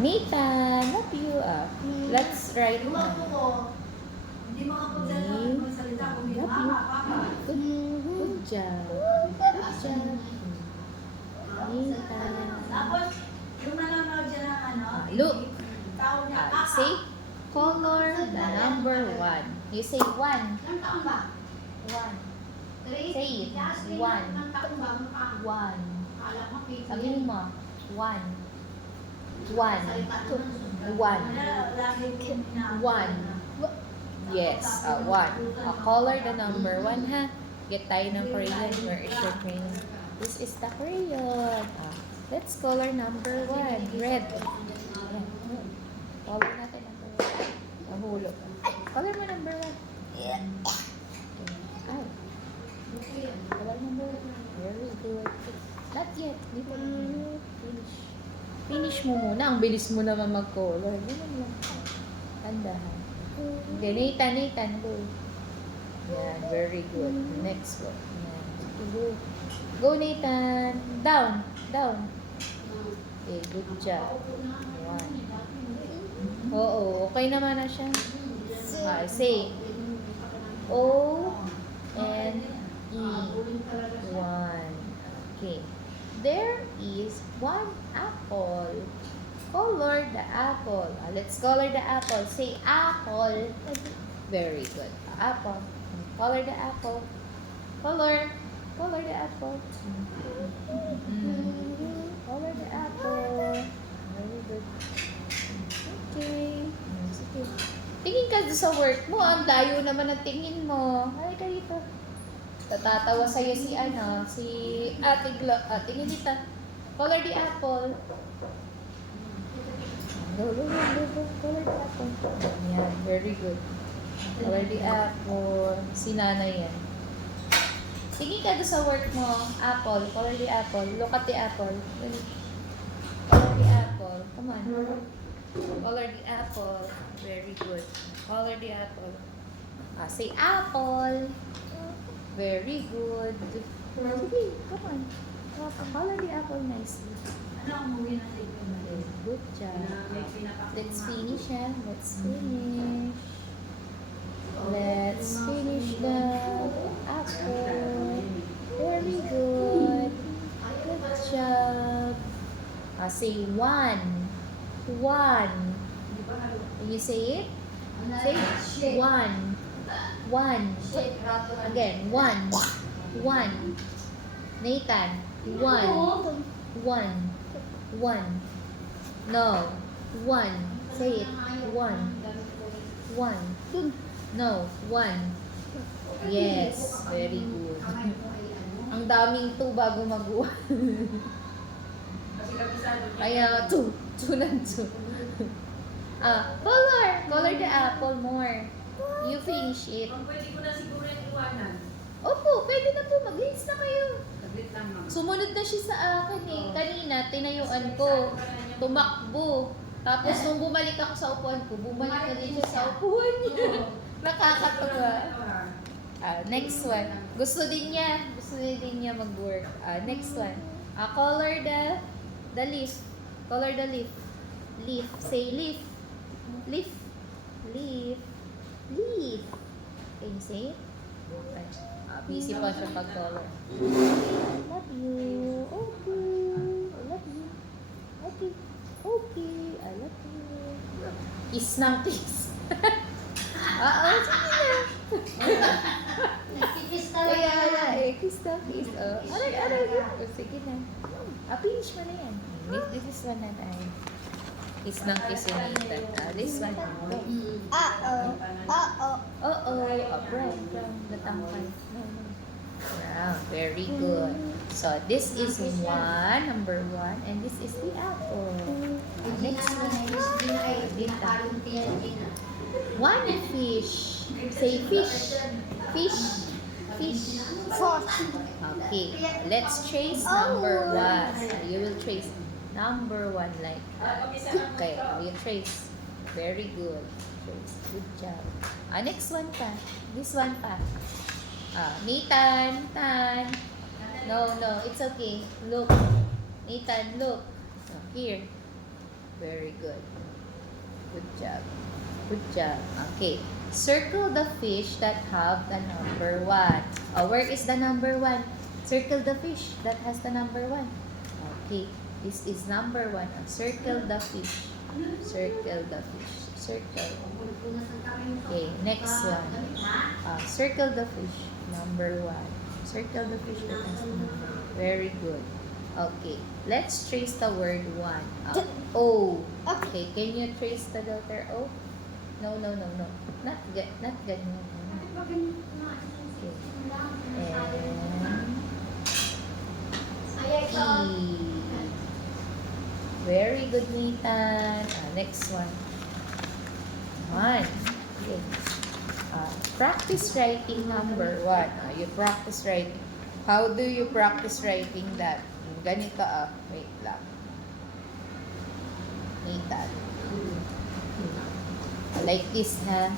Nathan, love you. Let's write now. Hindi makapagsalita ng salita kung may mama, papa. Good job. Good job. Nathan. Tapos, yung nanonood siya ng ano, Look. tawag niya, kaka. Say color the number 1. You say 1. Ilang taon ba? 1. Say it. 1. 1. Sabihin mo. 1. 1. 1. 1. Yes. 1. Color the number 1 ha. Get tayo ng crayon. Where is your crayon? This is the crayon. Let's color number 1. Red. Color natin number 1. Mahulog. Color mo number 1. Ay. Color number 1. Very good. Not yet. Di pa finish. Finish mo muna. Ang bilis mo naman mag-color. Ganun lang. Tandahan. Okay, Nathan, go. Yan, very good. Next one. Yan. Go. Go, Nathan. Down. Okay, good job. Yan. Oo, okay naman na siya. Say. O and E. 1. Okay. There is 1 apple. Color the apple. Let's color the apple. Say apple. Very good. Apple. Color the apple. Color the apple. Color the apple. Very good. Okay. Sige. Tingin ka doon sa work mo. Ang layo naman ang tingin mo. Ay, ka dito. Tatatawa sa'yo si Ate Glo. Tingin dito. Color the apple. Go. Color the apple. Yan, very good. Color the apple. Si nanay yan. Tingin ka doon sa work mo. Apple. Color the apple. Look at the apple. Color the apple. Come on. Color the apple. Very good. Color the apple. Say apple. Very good. Sige, come on. Color the apple nicely. Ano ang movie na sa inyo? Good job. Let's finish, Let's finish. Let's finish the apple. Very good. Good job. Say 1. 1. Can you say it? Say 1. 1. Again, 1. 1. Nathan, 1. 1. 1. No. 1. Say it. 1. 1. No. 1. Yes. Very good. Ang daming 2 bago mag-1. Kaya 2. 2 ng 2. Color the apple more. You finish it. Pwede ko na siguro yung iwanan. Opo, pwede na po. Mag-rinse na kayo. Saglit lang, ma'am. Sumunod na siya sa akin eh. Kanina, tinayuan ko. Tumakbo. Tapos nung bumalik ako sa upuan ko, bumalik na din siya sa upuan niya. Nakakatawa. Next one. Gusto din niya mag-work. Next one. Color the leaf. Color the leaf. Leaf. Say leaf. Leaf. Leaf. Leaf. Can you say it? Okay. Busy pa siya pag-color. Love you. Okay. I love you. Okay. Okay. I love you. Kiss ng kiss. Sige na. Nagkikis Kaya na kiss na kiss. Aray. Sige na. Finish mo na yan. This is one na tayo. Kiss ng kiss yung Nathan. This one. Brown. Natangkay. Wow, very good. So, this is number 1, and this is the apple. Next one. One fish. Say fish. Fish. Okay, let's trace number 1. You will trace number 1 like that. Okay, you trace. Very good. Good job. Next one pa. This one pa. Nathan. No, it's okay. Look. Nathan, look. Here. Very good. Good job. Good job. Okay. Circle the fish that have the number 1. Oh, where is the number 1? Circle the fish that has the number 1. Okay. This is number 1. Circle the fish. Circle the fish. Circle. Okay, next one. Circle the fish. Number 1. Circle the fish that has the number 1. Very good. Okay. Let's trace the word 1. O. Okay. Can you trace the letter O? No. Not ganyan. And E. Very good, Nathan. Next one. 1. Okay. Practice writing number 1. You practice writing. How do you practice writing that? Ganito Wait lang. Nathan. Like this, ha?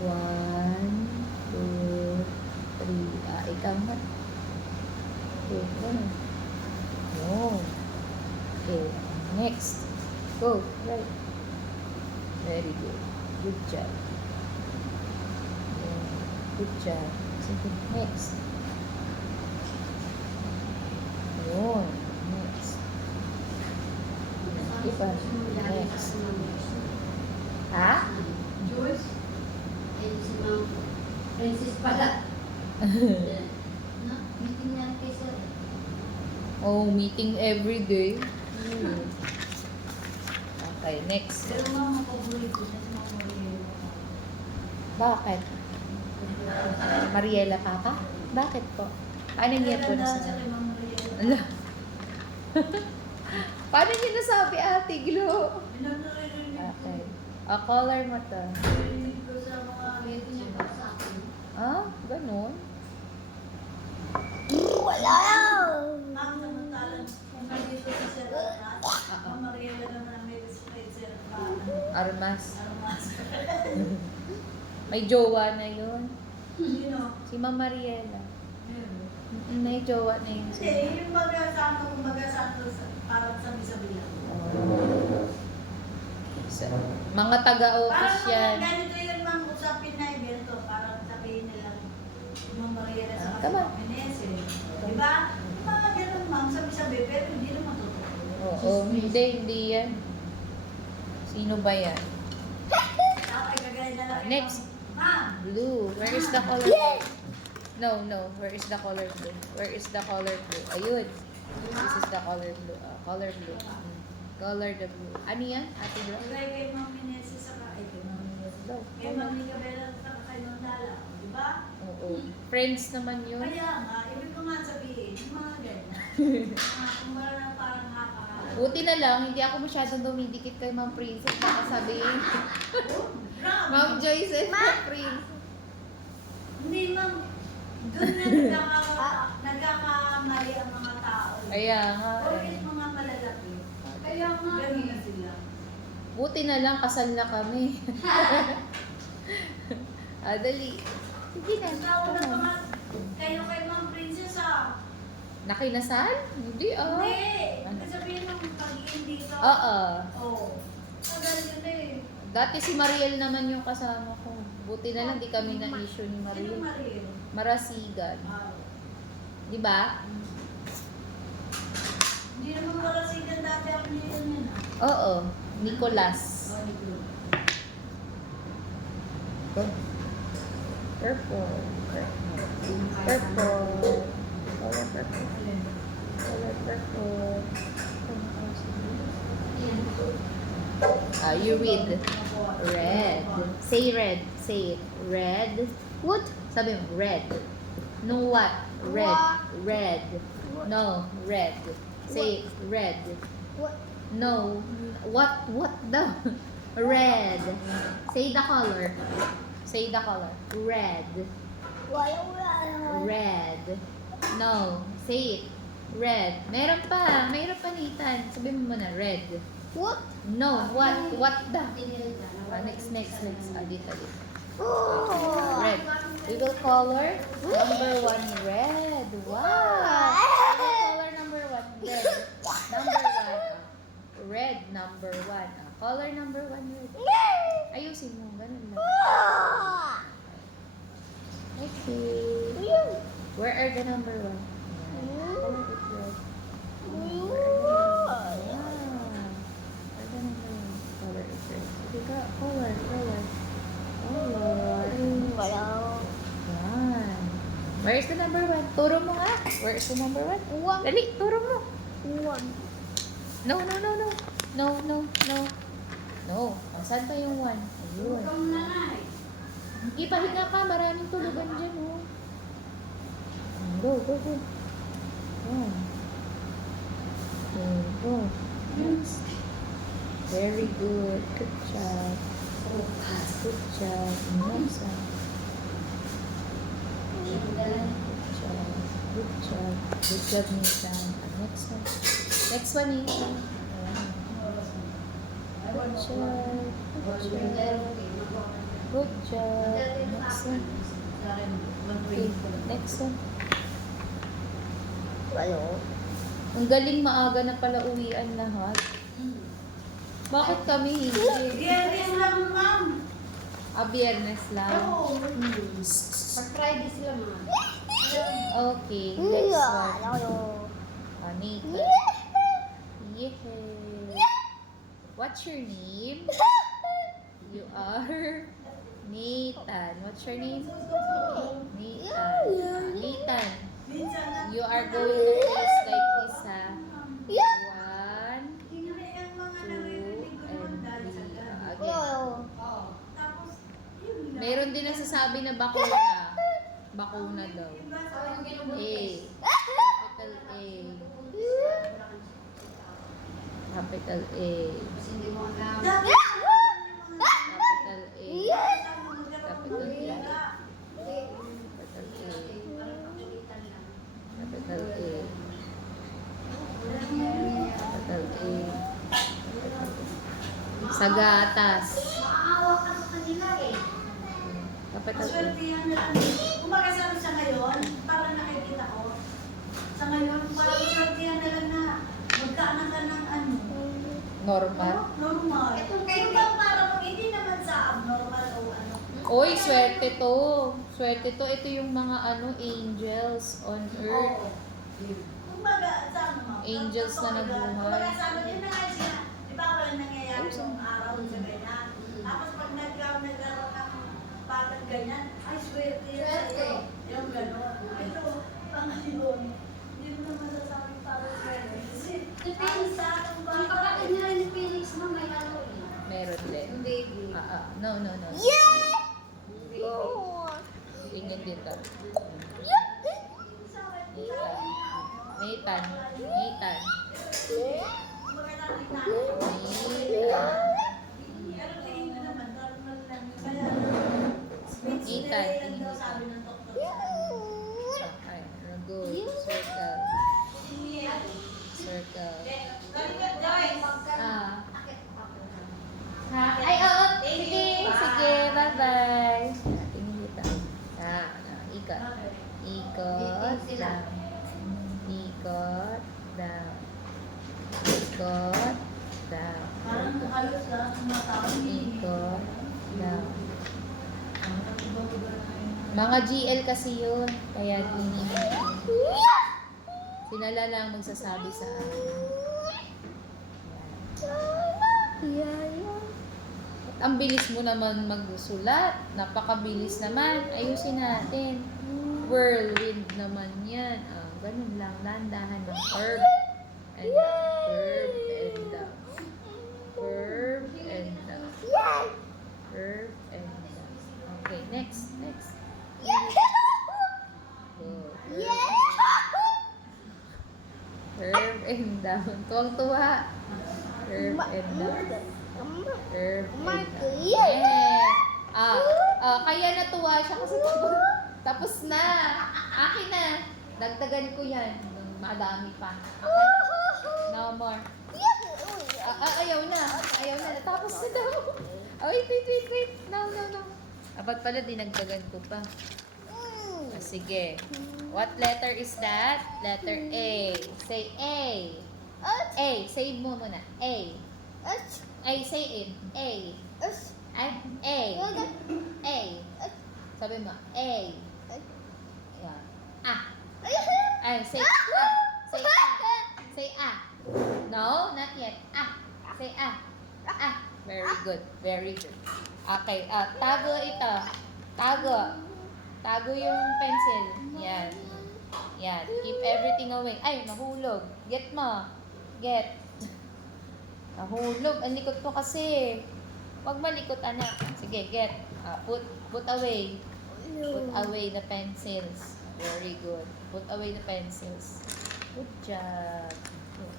1, 2, 3. Ikaw na. Okay, ganun. No. Okay, next. Go, right. Very good. Good job. Yeah, good job. Sige, next. Yun. Next. Iba. Next. Ha? Joyce? Si Ma'am Princess pala. No? Meeting na kay sir. Oh, meeting every day. Okay, next. Pero mga paborito niya si Mama Mariela. Bakit? Mariela Papa? Bakit po? Paano niya po Kaya nasabi? siya kay Mama Mariela. Ala. Paano niya nasabi, Ate Glo? Pinag-naririnig ko. Okay. Color mo to. Naririnig ko sa mga Pwede niya pa sa akin. Ganun? Ma'am, samantalang kung nandito si Sir Armas, Mama Mariela naman ang may respect Sir Armas. Armas. May jowa na yun. Sino? Si Ma'am Mariela. Meron. May jowa na yun. Hindi, yung kumbaga santo, parang sabi-sabi lang. Mga taga-office Parang yan. mga ganito yun, ma'am, usapin na evento, parang sabihin nila, Ma'am Mariela sa Tama. mga Pinese. Diba? Yung mga ganun, ma'am, sabi-sabi, pero hindi naman totoo. Oo, hindi yan. Sino ba yan? Tapos kagaya na lang. Next. Ma'am, Blue. Where is the color blue? No. Where is the color blue? Where is the color blue? Ayun. This is the color blue. Color blue. Color the blue. Ano yan? Ate Bro? ilay kay Ma'am Pinese sa kay Ma'am Pinese. Blue. Kay Ma'am Nicabela sa kay Ma'am Dala. Diba? Oo. Friends naman yun. Kaya nga, ibig ko nga sabihin, yung mga ganyan. Kumbaga na parang Buti na lang, hindi ako masyadong dumidikit kay Ma'am Princess. Baka sabihin, Grabe. Ma'am Joyce and Ma'am Princess. Hindi, ma'am. Doon na nagkakamali ang mga tao. Kaya nga. Bakit mga malalaki? Kaya nga. Ganun na sila. Buti na lang, kasal na kami. Dali. Sige na. Tawag na come pa on. nga. Kayo kay Ma'am Princess Nakinasal? Hindi Hindi. Sabihin ng pag-iin dito. Oo. Oo. Tagal yun eh. Dati si Mariel naman yung kasama ko. Buti na lang di kami na-issue ni Sino Mariel. Mariel? Marasigan. Ah. Di ba? Hindi naman marasigan dati ang nilin yun ah. Oo. Nicolas. Oh, ni Blue. Purple. Purple. Color purple. Color purple. You read. Red. Say red. Say it. Red. What? Sabi mo, red. No what? Red. Red. No, red. Say it. Red. What? No. What? What the? Red. Say the color. Say the color. Red. Red. No. Say it. Red. Meron pa. Meron pa, Nathan. Sabi mo muna. Red. What? No. What? What the? Next. Dito. Red. We will color number 1 red. Wow. We will color number 1 red. Number 1 Red, number 1. Ah, color number 1, red. Ayusin mo, ganun lang. Okay. Where are the number 1? Color it red. Where the number 1? Color it red. Sige ka, color. Yan. Where is the number 1? Turo mo nga. Where is the number 1? Dali, turo mo. No. No. Oh, saan pa yung 1? Ayun. Ikaw na na eh. Ipahinga ka, maraming tulugan dyan, oh. Go. Yan. Okay, go. Next. Very good. Good job. Good job. Next one. Good job. Good job, Nathan. Next one. Next one, Nathan. Ayan. Good job. Good job. Next one. Okay, next one. Ang galing, maaga na pala uwian lahat. Bakit kami hindi? Biyernes lang, ma'am. Biyernes lang. Oo. Pag-Friday sila mga. Okay, next one. Nathan. Yay! What's your name? You are Nathan. What's your name? Nathan. Minsan lang. You are going to taste like this, ha? 1, Ang mga naririnig ko naman dahil sa again. Tapos, yun lang. Meron din nagsasabi na bakuna. Bakuna daw. Iba sa Ako yung ginamot A. eh. Capital A. Capital A. Kasi hindi mo alam. Dati, Capital A. Capital A. Hindi. Capital A. Parang kakulitan lang. Capital A. Wala nangyayari. Capital A. Sa gatas. Maawa ka sa kanila eh. Capital A. maswertihan na lang. Kumbaga sabi sa ngayon, parang nakikita ko, sa ngayon, parang maswertihan na lang na magkaanak ka ng ano. Normal. Normal. Itong kay Yung bang parang hindi naman sa abnormal o ano. Oy, swerte to. Swerte to. Ito yung mga angels on earth. Oo. Kumbaga, sa ano ma'am? Angels na nabuhay. Kumbaga sa ano, yun na nga siya. Di ba walang nangyayari Ay, yung araw sa ganyan. Tapos pag nagkaroon ng batang ganyan, ay swerte yan Swerte. sa'yo. Yung gano'n. Ito, Panginoon, hindi mo naman sasabing parang swerte. Kasi, ang sa akin ba? Ang kapatid niya rin ni Felix mo may ano eh. Meron din. Yung baby. No. Yung baby. Tingin din daw. Sa akin, Nathan. Nathan. kumbaga natin na. Nathan. Pero tingin ko naman, normal lang. Kaya, speech Ethan, delay lang tingin daw mo. sabi ng doktor. Ay, good. Circle. Circle. Ah. Ha? Ay, oo. Sige. Sige. Bye-bye. Tingin kita. Ikot. Ikot lang. Ikot lang. Ikot lang. Parang halos lahat ng mga tao Ikot lang. iba-iba na yun. Mga GL kasi yun. Kaya sila lang magsasabi sa akin. At ang bilis mo naman magsulat. Napakabilis naman. Ayusin natin. Whirlwind naman yan. Ganun lang. Landahan ng verb. And verb and verb and verb and okay, next. Go. Verb and down. Tuwang-tuwa. Verb and down. Verb and down. Yeah. Kaya natuwa siya kasi tapos na. Akin na. Dagdagan ko yan. Madami pa. Okay. No more. Ayaw na. Natapos na daw. Wait. No. Dapat pala dinagdagan ko pa. Sige. What letter is that? Letter A. Say A. A. Say mo muna. A. Ay, say it. A. Ay, A. A. Sabi mo, A. Yan. Ah. Ay, say ah. Say ah. Say ah. No, not yet. Ah. Say ah. Ah. Very good. Very good. Okay. Tago ito. Tago. Tago yung pencil. Yan. Yan. Keep everything away. Ay, nahulog. Get mo. Get. Nahulog. Ang likot ko kasi. Huwag malikot, anak. Sige, get. Put away. Put away the pencils. Very good. Put away the pencils. Good job.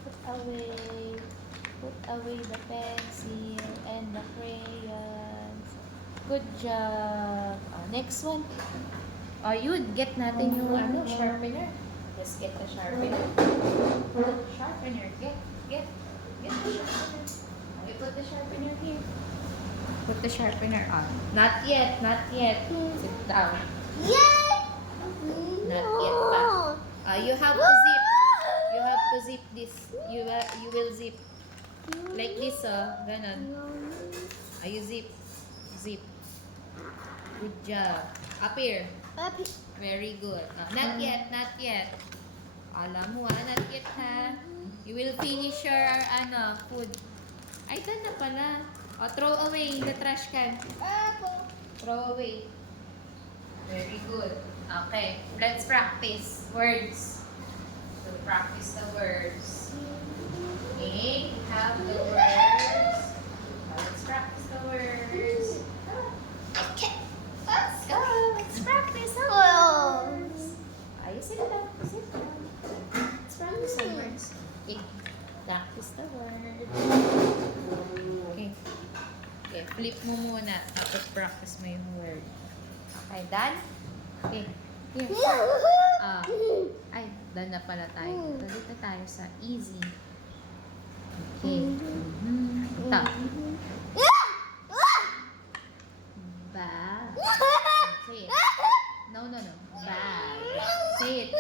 Put away. Put away the pencil and the crayons. Good job. Next one. Yun. Get natin yung sharpener. Let's get the sharpener. Sharpener. Get the sharpener. Okay, put the sharpener here. Put the sharpener on. Not yet. Not yet. Sit down. Not yet pa. You have to zip. You have to zip this. You will zip. Like this, ganon. You zip. Zip. Good job. Up here. Very good. Not yet, not yet. Alam mo not yet ha. You will finish your food. Ay, done na pala. Throw away in the trash can. Throw away. Very good. Okay, let's practice words. So practice the words. Okay, we have the words. Let's practice the words. Okay, let's go. Let's practice the words. You sit down. Sit down. Let's practice the words. Okay, practice the words. Okay. Okay, flip mo muna. Tapos practice mo yung word. Okay, done? Okay. Here. Ay, done na pala tayo. Dito tayo sa easy. Okay. Ito. Bag. Say it. No. Bag. Say it.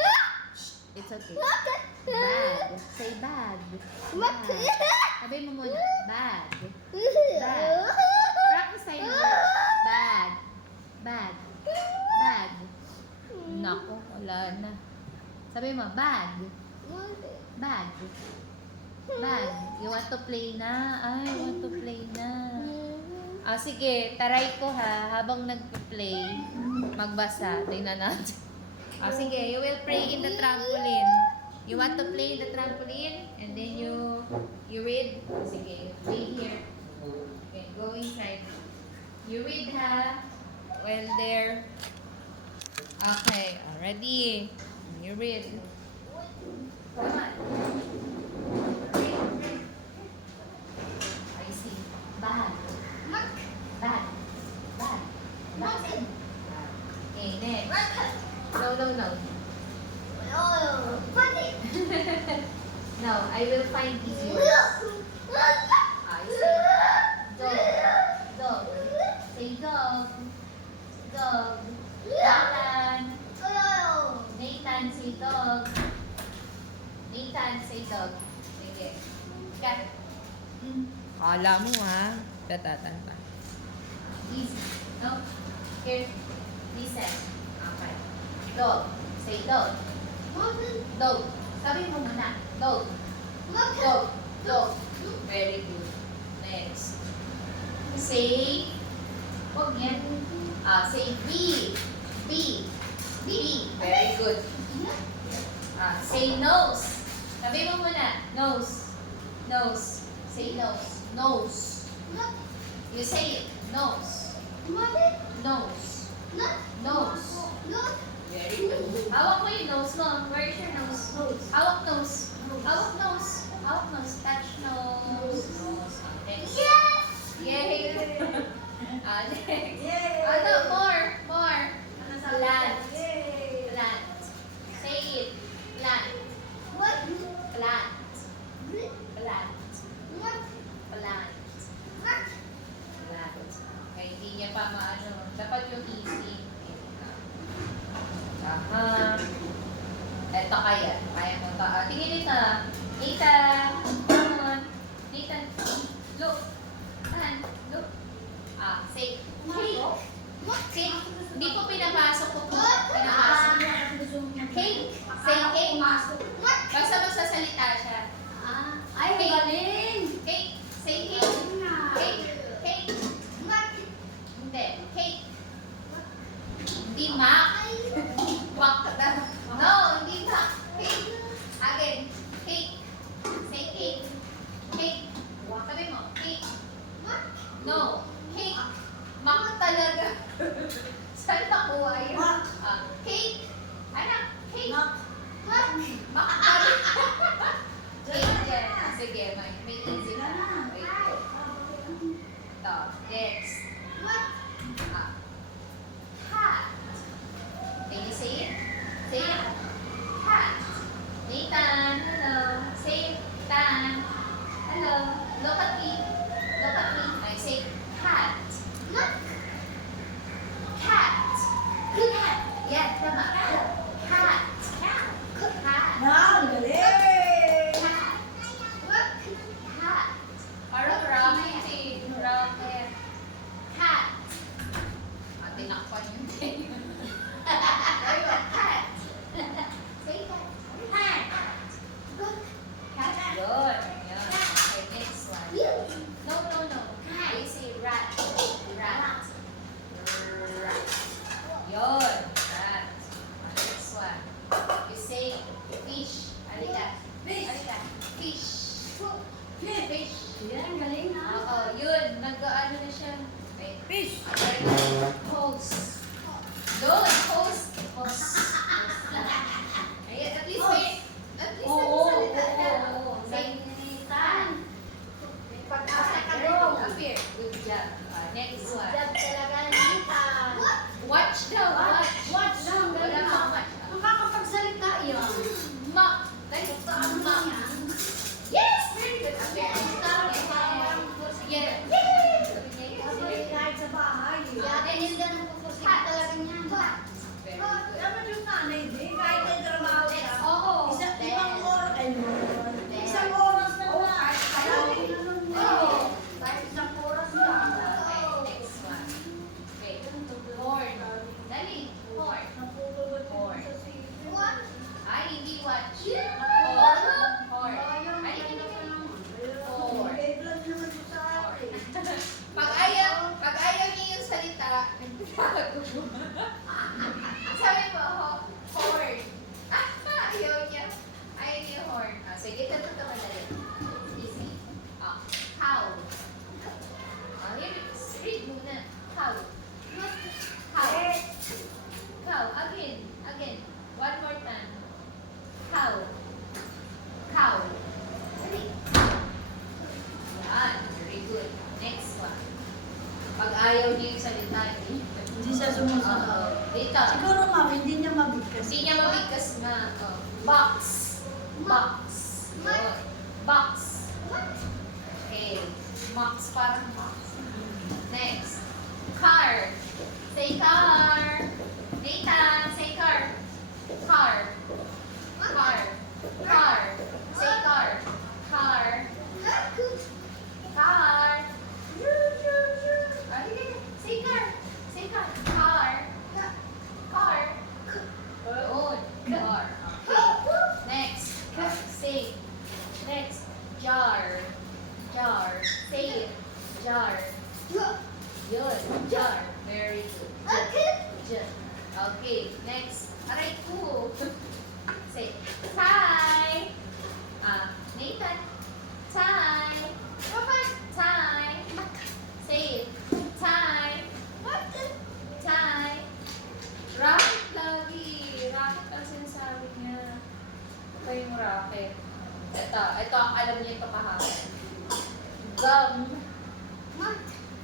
It's okay. Bag. Say bag. Bag. Sabi mo muna. Bag. Bag. Practice tayo ng word. Bag. Bag. Bag. Nako, wala na. Sabi mo, bag. Bag. Bag. You want to play na? Ay, want to play na. Sige, taray ko ha. Habang nag-play, magbasa. Tingnan natin. Sige, you will play in the trampoline. You want to play in the trampoline? And then you read? Sige, play here. Okay, go inside. You read ha? Well, there. Okay, ready. You read. Come on. Read. I see. Bag. Bag. Bag. Bag. Okay, next. No. No, I will find easy words. I say dog. Dog. Say dog. Dog. Nathan, say dog. Nathan, say dog. Sige. Kat. Kala mo ha. Tatatan pa. Easy. No? Here. Listen. Okay. Dog. Say dog. Dog. Sabi mo muna. Dog. Dog. Dog. Very good. Next. Say. Huwag yan. Say B. B. B. Very good. Say nose. Sabi mo muna. Nose. Nose. Say nose. Nose. You say it. Nose. Nose. Nose. Very good. Hawak mo yung nose mo. Where is your nose? Hawak nose. Hawak nose. Hawak nose. Touch nose. Next. Yes! Yay! Next. More. Plant. Plant. Say it. Plant. Plant. Plant. Plant. Plant. Okay, hindi niya pa maano. Dapat yung easy. Eto kaya. Kaya mo ito. Tingin ito. Kita. Look. Tan. Look. Say cake. Cake. Hindi ko pinapasok ko po. Pinapasok. Cake. Say cake. Basta magsasalita siya. Ay, Cake. galing! Cake. Say cake. Cake. Cake. Hindi. Cake. Hindi mac. Wak na. No, hindi mac. Cake. Again. Cake. Say cake. Cake. Sabi mo. Cake. No. Cake. Mac talaga. Saan nakuha yun? Mac. Cake. Anak. Cake. Nak. Makakari. Cake dyan. Sige, may easy Wala na. na. Wait. Ito. Next. Cat. Can you say it? Say it. Cat. Nathan, hello. Say it. Tan. Hello. Look at me. Look at me. I say cat. Look. Cat. Cat. Yeah, tama. Cat. Cat. Yan, galing! Cat. Look. Cat. Parang rocket eh. Rocket. Cat. Tinakpan yung thing. There you go. Cat. Say cat. Cat. Good. Cat. Good. Yan. Okay, next one. No. I say rat. Rat. Rat. Yun. Rat. Next one. You say fish. Halika. Fish. Halika. Fish. Fish. Yan, galing na. Oo, yun. Nag-ano na siya. Wait. Fish! Host. Yun, host. Host. Ayan, at least may, at least nagsalita na. Say, Tan. May pag-asa ka doon. appear. Good job. Next one. Job talaga nita. Watch daw, watch. Watch lang, Wala galing kang na. watch. Makakapagsalita yan. Ma. Dahil, Saan ma. na yan? Yes! Very good. Appear. Yeah. Yay! Sabi niya, yes. Sabay kahit sa bahay. Dati nila nang pupursige talaga niyan. Very good. Dapat yung nanay din, kahit may trabaho siya. Oo. Ibang oras, isang oras na lang. Oo. Kahit isang oras lang. Okay, next one. Okay. Horn. Dali. Horn. Horn. Ay, hindi watch. Horn. Horn. Ay, hindi. Horn. Pag ayaw niya yung salita, nagtatago mo. Sabi mo, horn. Ayaw niya. Ayaw niya yung horn. Sige, ito madali. Easy. Cow. Read muna. Cow. Cow. Cow. Again. One more time. Cow. Cow. Dali. Yan. Very good. Next one. Pag ayaw niya yung salita, Hindi siya sumusunod. Dito. Siguro ma'am, hindi niya mabigkas. Hindi niya mabigkas na. Box. Box. Yun. Box. Okay. Box parang box. Next. Car. Say car. Nathan, say car. Car. Car. Car. Say car. Car. Car. Say car. Say car. Car. Car. Good. Car. Okay. Next. Say. Next. Jar. Jar. Say it. Jar. Good. Jar. Very good. Jar. Okay. Next. Aray ko. Say. Tie. Nathan. Tie. Tie. Say it. Tie. Tie. Rocket lagi. Rocket ang sinasabi niya. Ito yung rocket. Ito ang alam niya ito kahapon. Gum.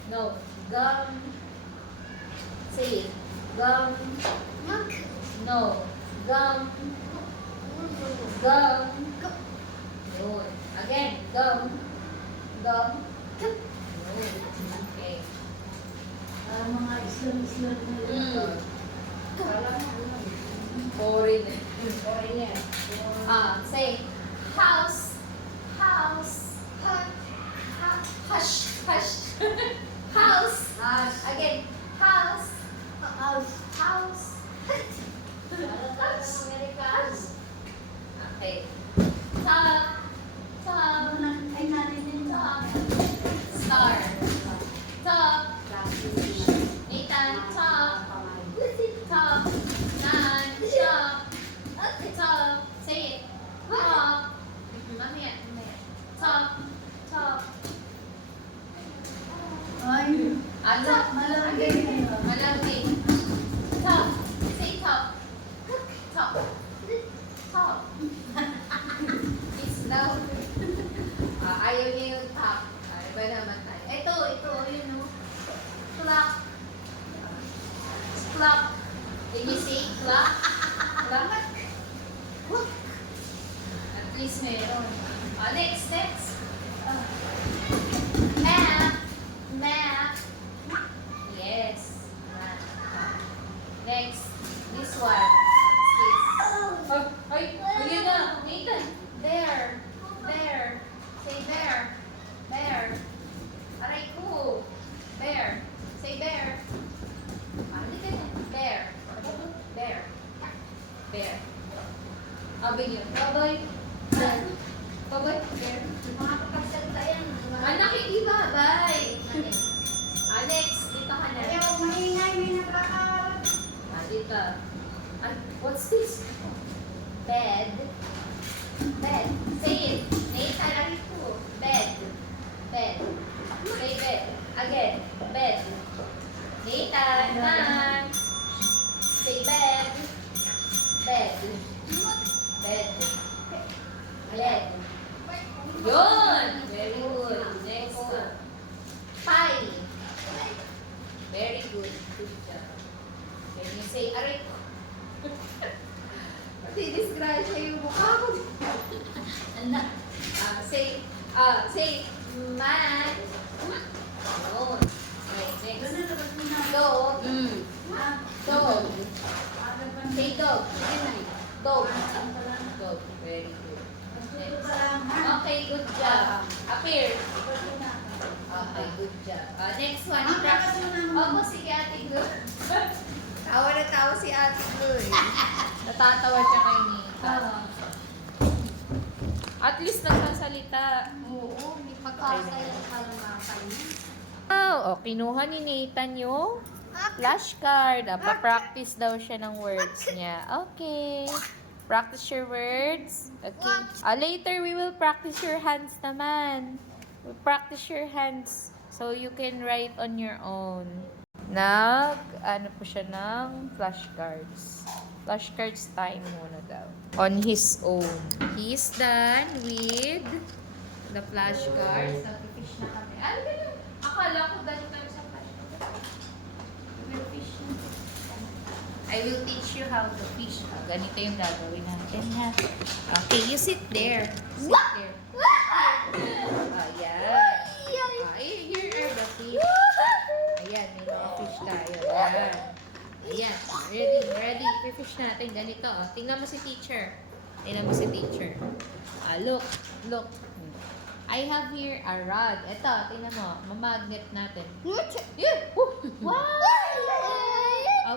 No. Gum. Say it. Gum. No. Gum. Gum. Yun. Again. Gum. Gum. Yun. Okay. Mga Islam na Mm. Foreign. Say house. House. Hush. Top. Malambing. Malambing. Top. Say top. Top. Top. It's loud. Ayaw niya yung top. Iba naman tayo. Ito, yun o. Clock. Clock. Can you say clock? Clock. Clock. At least meron. Next. Map. Map. Yes. Map. Next. This one. What's this? Ay, yun na. Nathan. There. Say there. Bear. Aray ko. Bear. Say bear. Look at it. Bear. Bear. Abig yun. Baboy. Bear. Mga kapagsalita yan. Nakikibabay. Next. Dito ka na. Ayaw, maingay, may nakakaarap. Dito. What's this? Bed. Say it. Nathan, aray ko. Bed. Say bed. Again. Bed. Nathan, man. Say bed. Yun. Very good. Next one. Pie. Very good. Good job. Can you say aray ko? Disgrasya yung mukha ko. Anak. Say man. Yun. Okay, next. Dog. Dog. Say dog. Dog. Very good. Next. Okay, good job. Appear. Okay, good job. Next one. Opo, sige Ate Glo. Tawa na tawa si Ate Glo eh. Natatawa siya kay Nita. At least nagsasalita. Oo, may pagkasaya ka naman. Kinuha ni Nathan yung flashcard. Pa-practice daw siya ng words niya. Okay. Practice your words. Okay. Later, we will practice your hands naman. We'll practice your hands so you can write on your own. Ano po siya ng flashcards. Flashcards time muna daw. On his own. He's done with the flashcards. Nag-fish na kami. Ano ba yun? Akala ko dahil tayo sa flashcards. We'll fish na. I will teach you how to fish. Ganito yung gagawin natin ha. Okay, you sit there. Sit there. Ayan. Here are the fish. Ayan, may mga fish tayo. Ayan. Ready. I-fish natin. Ganito. Tingnan mo si teacher. Look. I have here a rod. Ito, tingnan mo. Mamagnet natin. Yeah. Wow!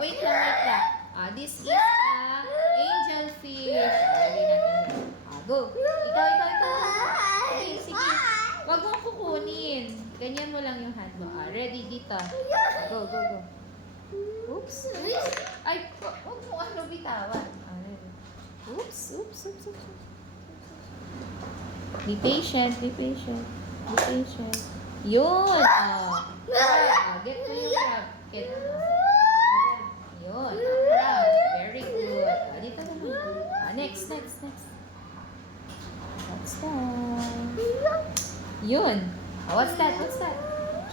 Wait lang. This is a angel fish. Lagay natin. Go. Ikaw. Sige. Wag mong kukunin. Ganyan mo lang yung hand mo. Ready dito. Go. Oops. Ay, wag mo bitawan. Ready. Oops. Be patient. Yun. Get to your crab. Yun. Crab. Very good. Dito naman. Next. What's that? Yun. What's that?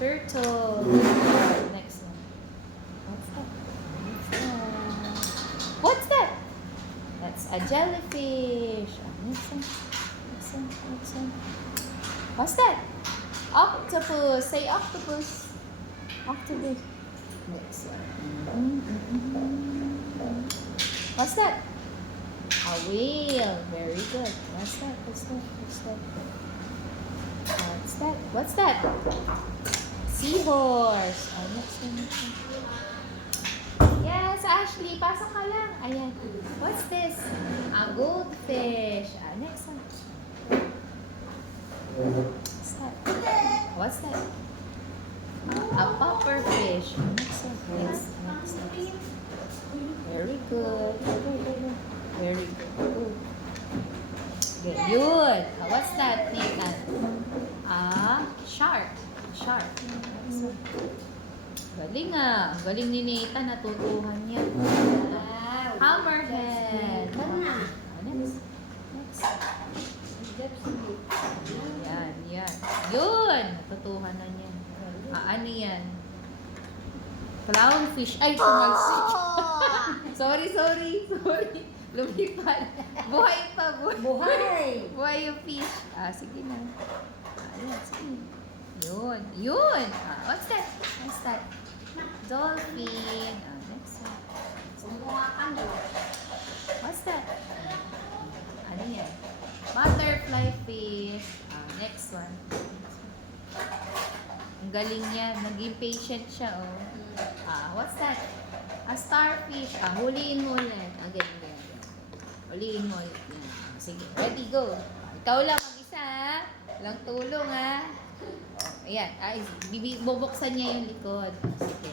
Turtle. Next one. What's that? That's a jellyfish. Next one. What's that? Octopus. Say octopus. Next one. What's that? A whale. Very good. What's that? Seahorse. Next one. Yes, Ashley. Pasok ka lang. Ayan. What's this? A goldfish. Next one. What's that? A pufferfish. Next one. Very good. Very good. Good. What's that, Nathan? Shark. Galing ah. Ang galing ni Nathan. Natutuhan niya. Wow. Hammerhead. Ito na. Next. Yan, yan. Yun! Natutuhan na niya. Ano yan? Clownfish. Ay, sumalsik. Sorry. Lumipad. Buhay pa. Buhay. Buhay yung fish. Sige na. Ayan, sige. Yun. What's that? Dolphin. Next one. Sumuhakan daw. What's that? Ano yan? Butterfly fish. Next one. Ang galing niya. Nag-impatient siya, oh. What's that? A starfish. Huliin mo ulit. Again. Huliin mo ulit. Yan. Sige. Ready, go. Ikaw lang mag-isa, ha? Walang tulong, ha? Ayan. Bubuksan niya yung likod. Sige.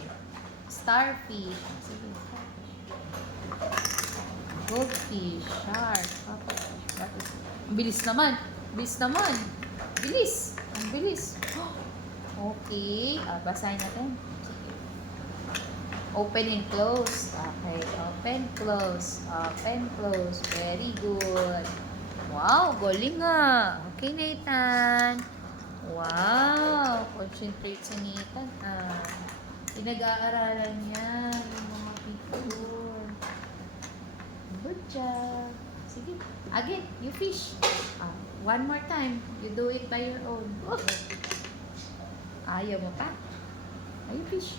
Starfish. Sige. Goldfish. Shark. What is it? Ang bilis naman. Ang bilis. Okay. Basahin natin. Sige. Open and close. Okay. Open, close. Very good. Wow, galing nga. Okay, Nathan. Wow. Concentrate sa Nathan. Pinag-aaralan niya yung mga picture. Good job. Sige. Again, you fish. One more time. You do it by your own. Ayaw mo pa? You fish.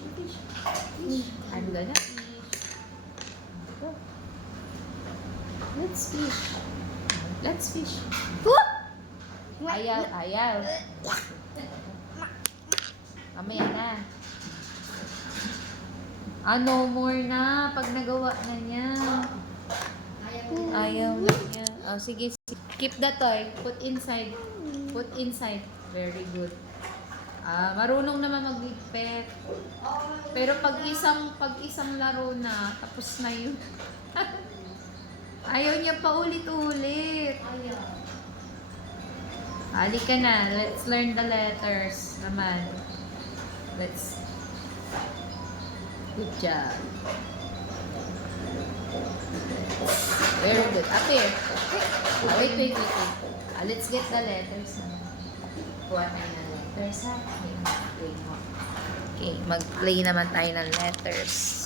I'm gonna fish. Go. Let's fish. Ayaw. Mamaya na. No more na. Pag nagawa na niya. Ayaw na niya. Sige. Keep the toy. Put inside. Very good. Marunong naman magligpit. Pero pag isang laro na, tapos na yun. Ayaw niya pa ulit-ulit. Halika na. Let's learn the letters naman. Good job. Very good. Up here. Wait. Let's get the letters. Kuha tayo ng letters, ha? Okay, mag-play naman tayo ng letters.